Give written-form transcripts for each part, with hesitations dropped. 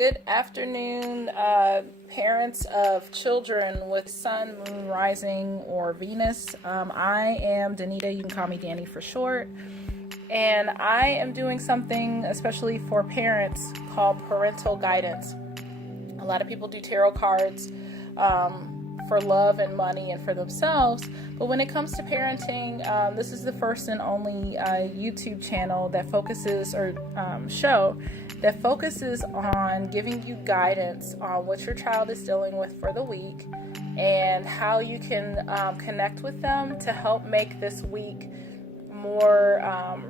Good afternoon, parents of children with sun, moon, rising, or Venus. I am Danita. You can call me Danny for short. And I am doing something especially for parents called parental guidance. A lot of people do tarot cards for love and money and for themselves. But when it comes to parenting, this is the first and only YouTube channel that focuses, or show that focuses on giving you guidance on what your child is dealing with for the week and how you can connect with them to help make this week more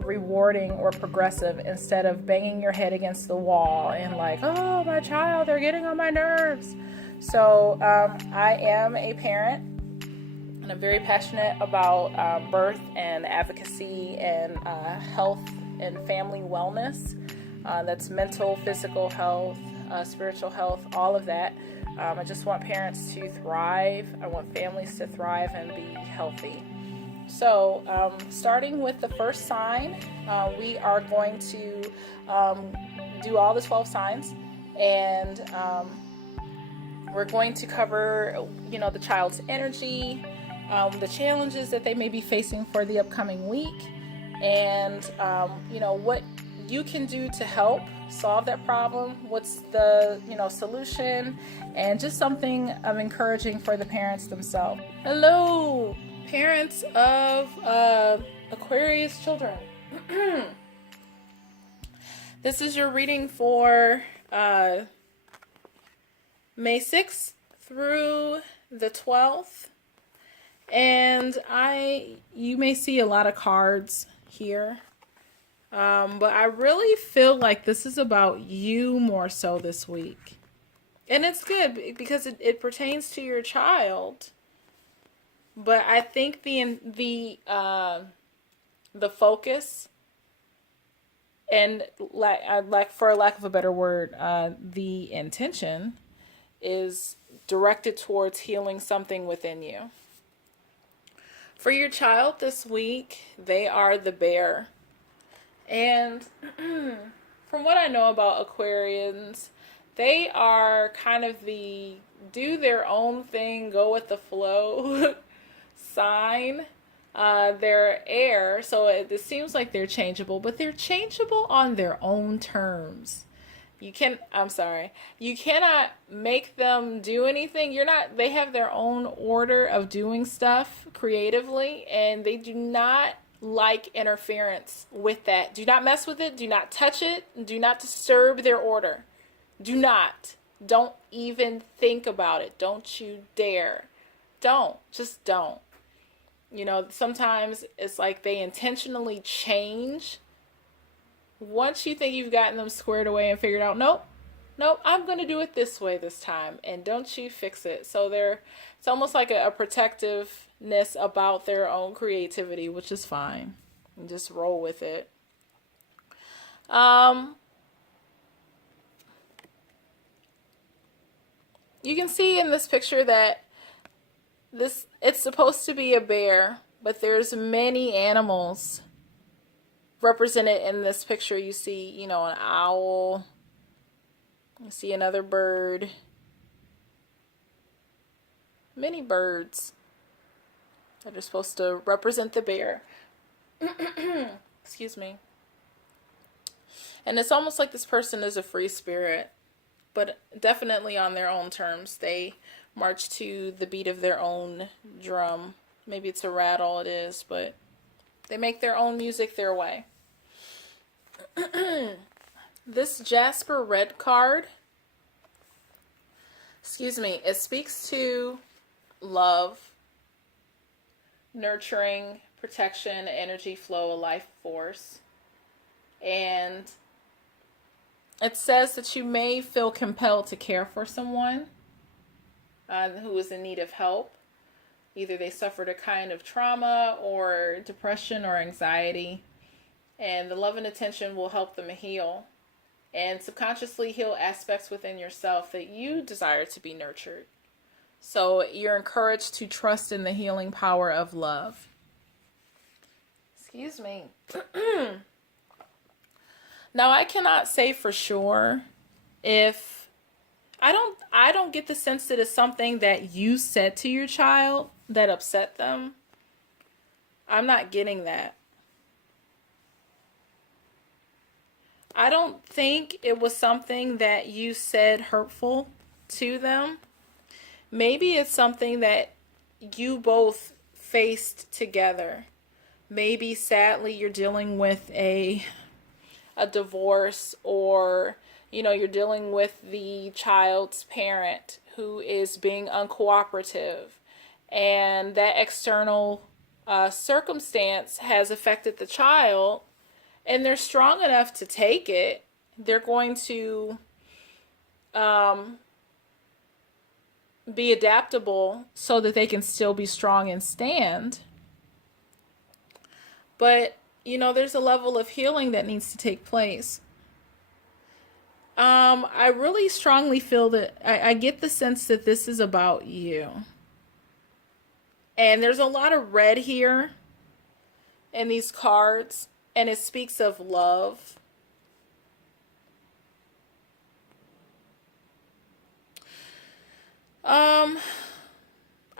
rewarding or progressive, instead of banging your head against the wall and like, oh, my child, they're getting on my nerves. So I am a parent, and I'm very passionate about birth and advocacy and health and family wellness. That's mental, physical health, spiritual health, all of that. I just want parents to thrive. I want families to thrive and be healthy. So starting with the first sign, we are going to do all the 12 signs, and we're going to cover, the child's energy, the challenges that they may be facing for the upcoming week, and, what you can do to help solve that problem. What's the, solution, and just something encouraging for the parents themselves. Hello, parents of Aquarius children. This is your reading for May 6th through the 12th. And you may see a lot of cards here. But I really feel like this is about you more so this week. And it's good because it pertains to your child. But I think the focus, and like for lack of a better word, the intention is directed towards healing something within you. For your child this week, they are the bear. And from what I know about Aquarians, they are kind of the do their own thing, go with the flow sign. They're air, so it seems like they're changeable, but they're changeable on their own terms. You cannot make them do anything. They have their own order of doing stuff creatively, and they do not like interference with that. Do not mess with it. Do not touch it. Do not disturb their order. Do not. Don't even think about it. Don't you dare. Don't. Just don't. Sometimes it's like they intentionally change. Once you think you've gotten them squared away and figured out, nope, I'm going to do it this way this time. And don't you fix it. So it's almost like a protectiveness about their own creativity, which is fine. And just roll with it. You can see in this picture that it's supposed to be a bear, but there's many animals represented in this picture. You see, an owl. You see another bird. Many birds that are supposed to represent the bear. Excuse me. And it's almost like this person is a free spirit, but definitely on their own terms. They march to the beat of their own drum. Maybe it's a rattle, it is, but they make their own music their way. This Jasper red card, it speaks to love, nurturing, protection, energy flow, a life force. And it says that you may feel compelled to care for someone who is in need of help. Either they suffered a kind of trauma or depression or anxiety. And the love and attention will help them heal and subconsciously heal aspects within yourself that you desire to be nurtured. So you're encouraged to trust in the healing power of love. Excuse me. Now, I cannot say for sure if I don't get the sense that it's something that you said to your child that upset them. I'm not getting that. I don't think it was something that you said hurtful to them. Maybe it's something that you both faced together. Maybe sadly you're dealing with a divorce, or you're dealing with the child's parent who is being uncooperative, and that external circumstance has affected the child, and they're strong enough to take it. They're going to be adaptable so that they can still be strong and stand. But, there's a level of healing that needs to take place. I really strongly feel that I get the sense that this is about you. And there's a lot of red here in these cards, and it speaks of love.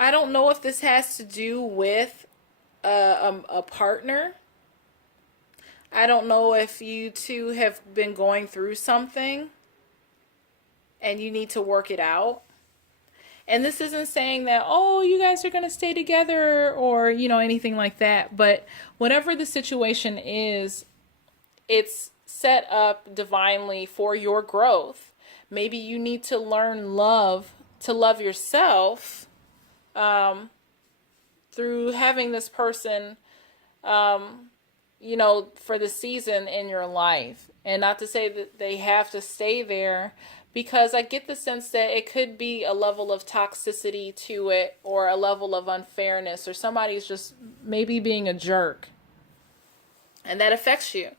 I don't know if this has to do with a partner. I don't know if you two have been going through something and you need to work it out. And this isn't saying that, oh, you guys are going to stay together or, anything like that. But whatever the situation is, it's set up divinely for your growth. Maybe you need to learn to love yourself through having this person, for the season in your life. And not to say that they have to stay there, because I get the sense that it could be a level of toxicity to it, or a level of unfairness, or somebody's just maybe being a jerk. And that affects you.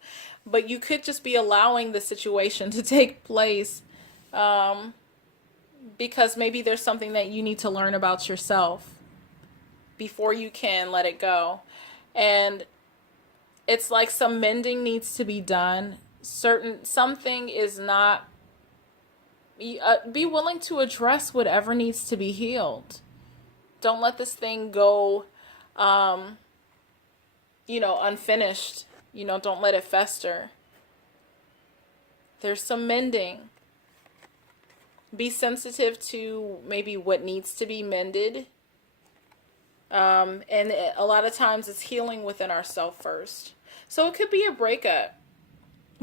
But you could just be allowing the situation to take place because maybe there's something that you need to learn about yourself before you can let it go. And it's like some mending needs to be done. Something is not. Be willing to address whatever needs to be healed. Don't let this thing go, unfinished. Don't let it fester. There's some mending. Be sensitive to maybe what needs to be mended. And a lot of times it's healing within ourselves first. So it could be a breakup.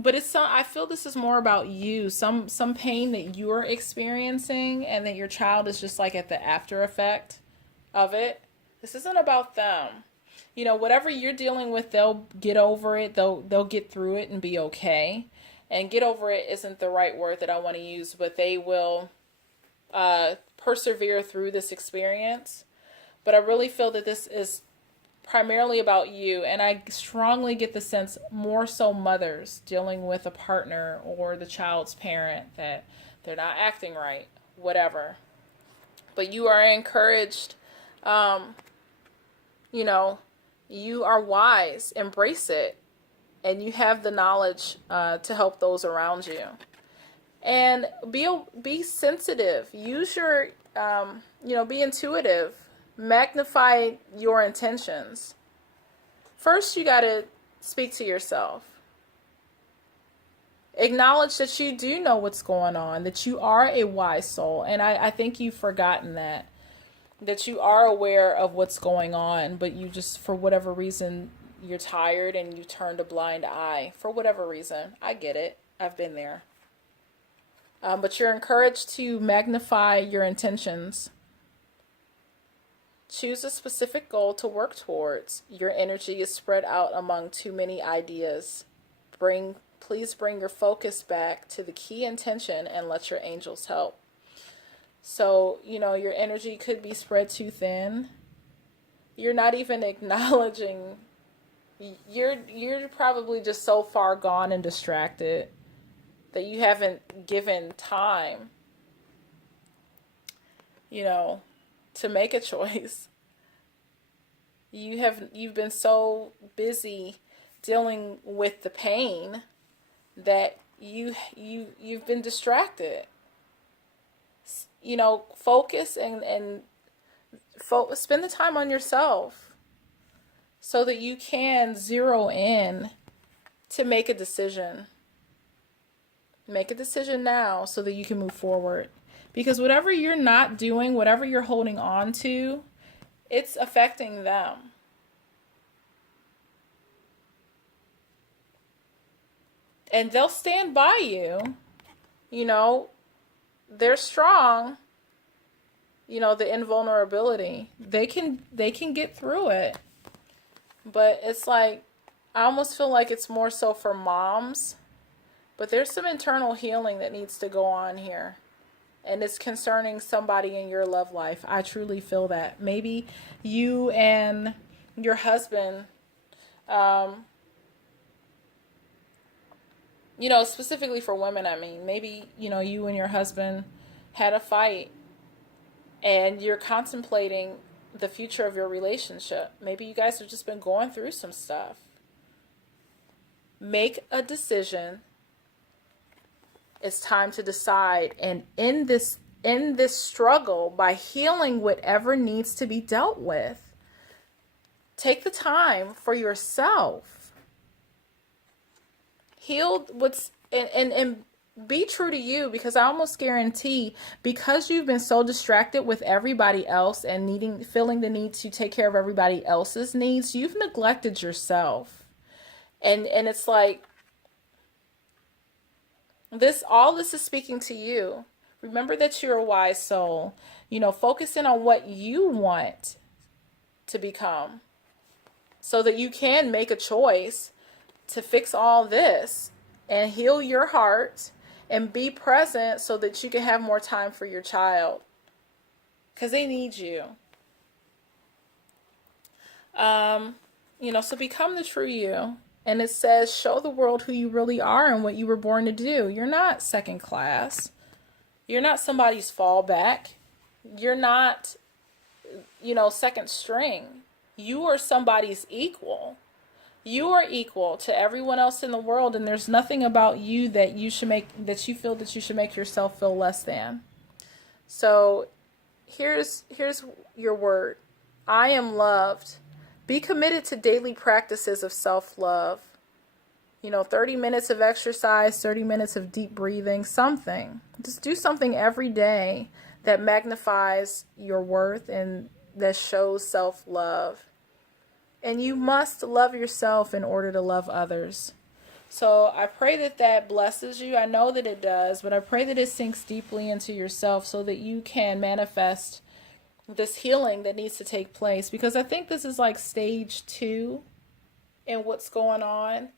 But I feel this is more about you, some pain that you're experiencing, and that your child is just like at the after effect of it. This isn't about them. Whatever you're dealing with, they'll get over it. They'll get through it and be okay. And get over it isn't the right word that I want to use, but they will persevere through this experience. But I really feel that this is primarily about you, and I strongly get the sense more so mothers dealing with a partner or the child's parent, that they're not acting right, whatever. But you are encouraged, you are wise, embrace it, and you have the knowledge to help those around you. And be sensitive, use your, be intuitive. Magnify your intentions. First, you got to speak to yourself. Acknowledge that you do know what's going on, that you are a wise soul. And I think you've forgotten that you are aware of what's going on, but you just, for whatever reason, you're tired and you turned a blind eye. For whatever reason. I get it. I've been there. But you're encouraged to magnify your intentions. Choose a specific goal to work towards. Your energy is spread out among too many ideas. Please bring your focus back to the key intention and let your angels help. So, your energy could be spread too thin. You're not even acknowledging. You're probably just so far gone and distracted that you haven't given time, to make a choice. You've been so busy dealing with the pain that you've been distracted. focus and spend the time on yourself so that you can zero in to make a decision. Make a decision now so that you can move forward. Because whatever you're not doing, whatever you're holding on to, it's affecting them. And they'll stand by you. They're strong. The invulnerability. They can get through it. But it's like, I almost feel like it's more so for moms. But there's some internal healing that needs to go on here. And it's concerning somebody in your love life. I truly feel that. Maybe you and your husband, specifically for women, I mean, maybe, you and your husband had a fight and you're contemplating the future of your relationship. Maybe you guys have just been going through some stuff. Make a decision. It's time to decide. And in this struggle, by healing whatever needs to be dealt with, take the time for yourself. Heal what's and be true to you, because I almost guarantee, because you've been so distracted with everybody else and feeling the need to take care of everybody else's needs, you've neglected yourself. And it's like, all this is speaking to you. Remember that you're a wise soul. Focus in on what you want to become so that you can make a choice to fix all this and heal your heart and be present so that you can have more time for your child, because they need you. So become the true you. And it says, show the world who you really are and what you were born to do. You're not second class. You're not somebody's fallback. You're not, second string. You are somebody's equal. You are equal to everyone else in the world, and there's nothing about you that you feel that you should make yourself feel less than. So here's your word. I am loved. Be committed to daily practices of self-love. 30 minutes of exercise, 30 minutes of deep breathing, something. Just do something every day that magnifies your worth and that shows self-love. And you must love yourself in order to love others. So I pray that blesses you. I know that it does, but I pray that it sinks deeply into yourself so that you can manifest this healing that needs to take place. Because I think this is like stage 2 in what's going on.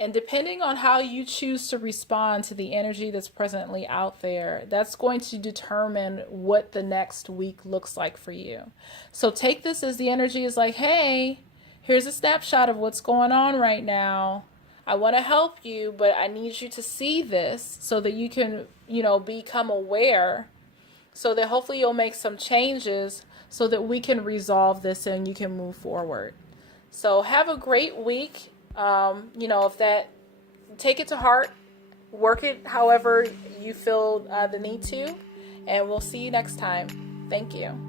And depending on how you choose to respond to the energy that's presently out there, that's going to determine what the next week looks like for you. So take this as the energy is like, hey, here's a snapshot of what's going on right now. I want to help you, but I need you to see this so that you can, become aware, so that hopefully you'll make some changes so that we can resolve this and you can move forward. So have a great week. Take it to heart, work it however you feel the need to, and we'll see you next time. Thank you.